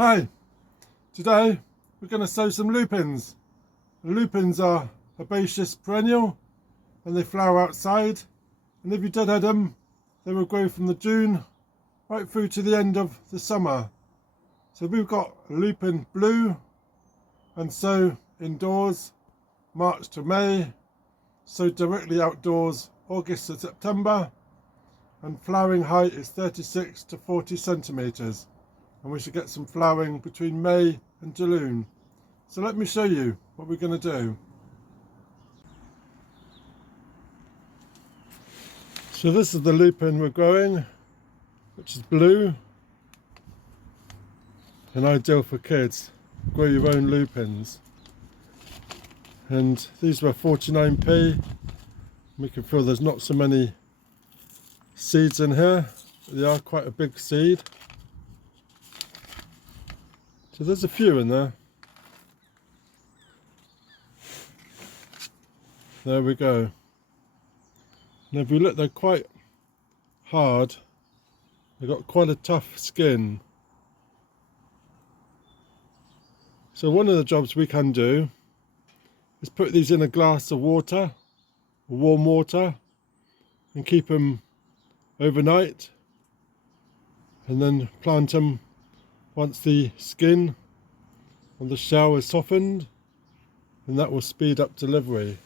Hi, today we're going to sow some lupins. The lupins are herbaceous perennial and they flower outside, and if you deadhead them they will grow from the June right through to the end of the summer. So we've got lupin blue and sow indoors March to May, sow directly outdoors August to September, and flowering height is 36 to 40 centimetres. And we should get some flowering between May and June. So let me show you what we're going to do. So this is the lupin we're growing, which is blue and ideal for kids. Grow your own lupins. And these were 49p. We can feel there's not so many seeds in here, but they are quite a big seed. So there's a few in there. There we go. And if you look, they're quite hard. They've got quite a tough skin. So one of the jobs we can do is put these in a glass of water, warm water, and keep them overnight, and then plant them once the skin on the shell is softened, and that will speed up delivery.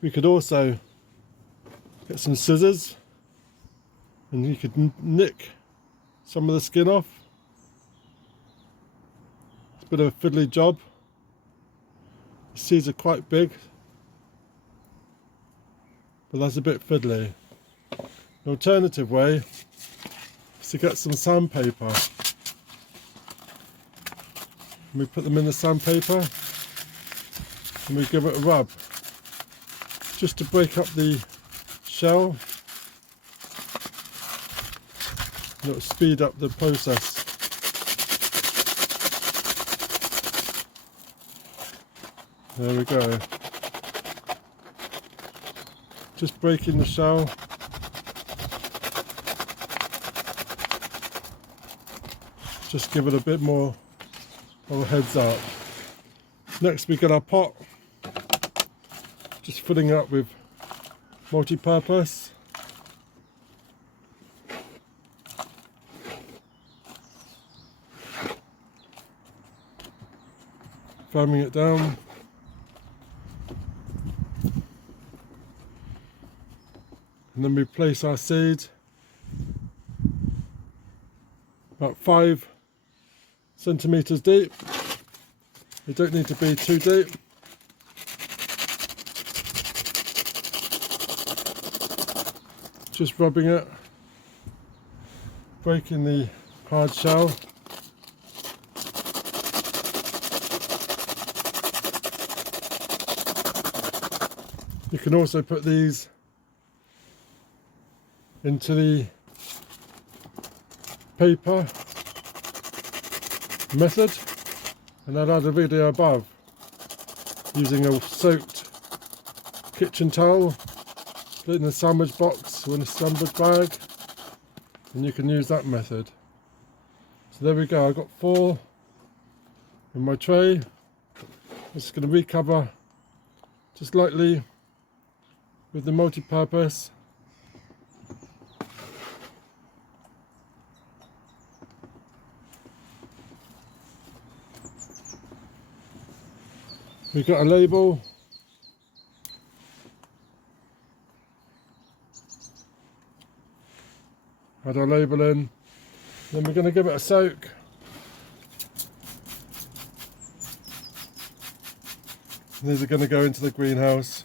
We could also get some scissors and you could nick some of the skin off. It's a bit of a fiddly job. The seeds are quite big, but that's a bit fiddly. The alternative way is to get some sandpaper. We put them in the sandpaper and we give it a rub just to break up the shell, and it will speed up the process. There we go. Just breaking the shell. Just give it a bit more of a heads up. Next we get our pot. Just filling it up with multi-purpose. Firming it down. And then we place our seed about 5 centimetres deep. They don't need to be too deep. Just rubbing it, breaking the hard shell. You can also put these into the paper method, and I'll add a video above using a soaked kitchen towel, put it in a sandwich box or in a sandwich bag, and you can use that method. So there we go, I've got 4 in my tray. I'm just going to recover just lightly with the multi-purpose. We've got a label. Add our label in. Then we're going to give it a soak. These are going to go into the greenhouse.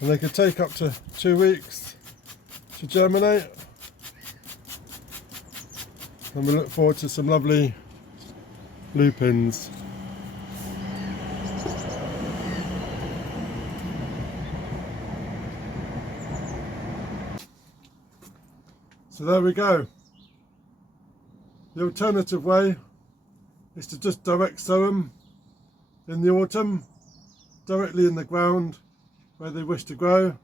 And they could take up to 2 weeks to germinate. And we look forward to some lovely lupins. So there we go. The alternative way is to just direct sow them in the autumn, directly in the ground where they wish to grow,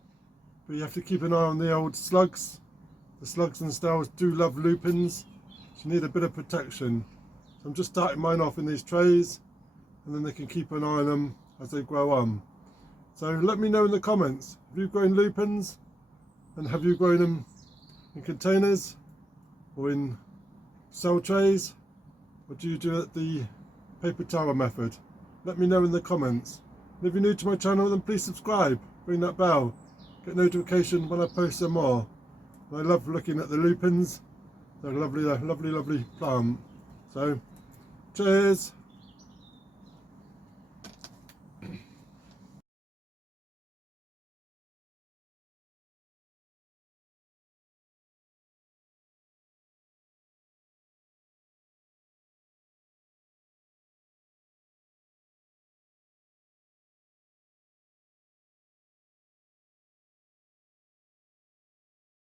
but you have to keep an eye on the old slugs the slugs and snails do love lupins, so you need a bit of protection. So I'm just starting mine off in these trays, and then they can keep an eye on them as they grow on. So let me know in the comments, have you grown lupins, and have you grown them in containers or in cell trays, or do you do it the paper towel method? Let me know in the comments. And if you're new to my channel, then please subscribe, ring that bell, get notification when I post some more. And I love looking at the lupins. They're a lovely, lovely, lovely plant. So, cheers.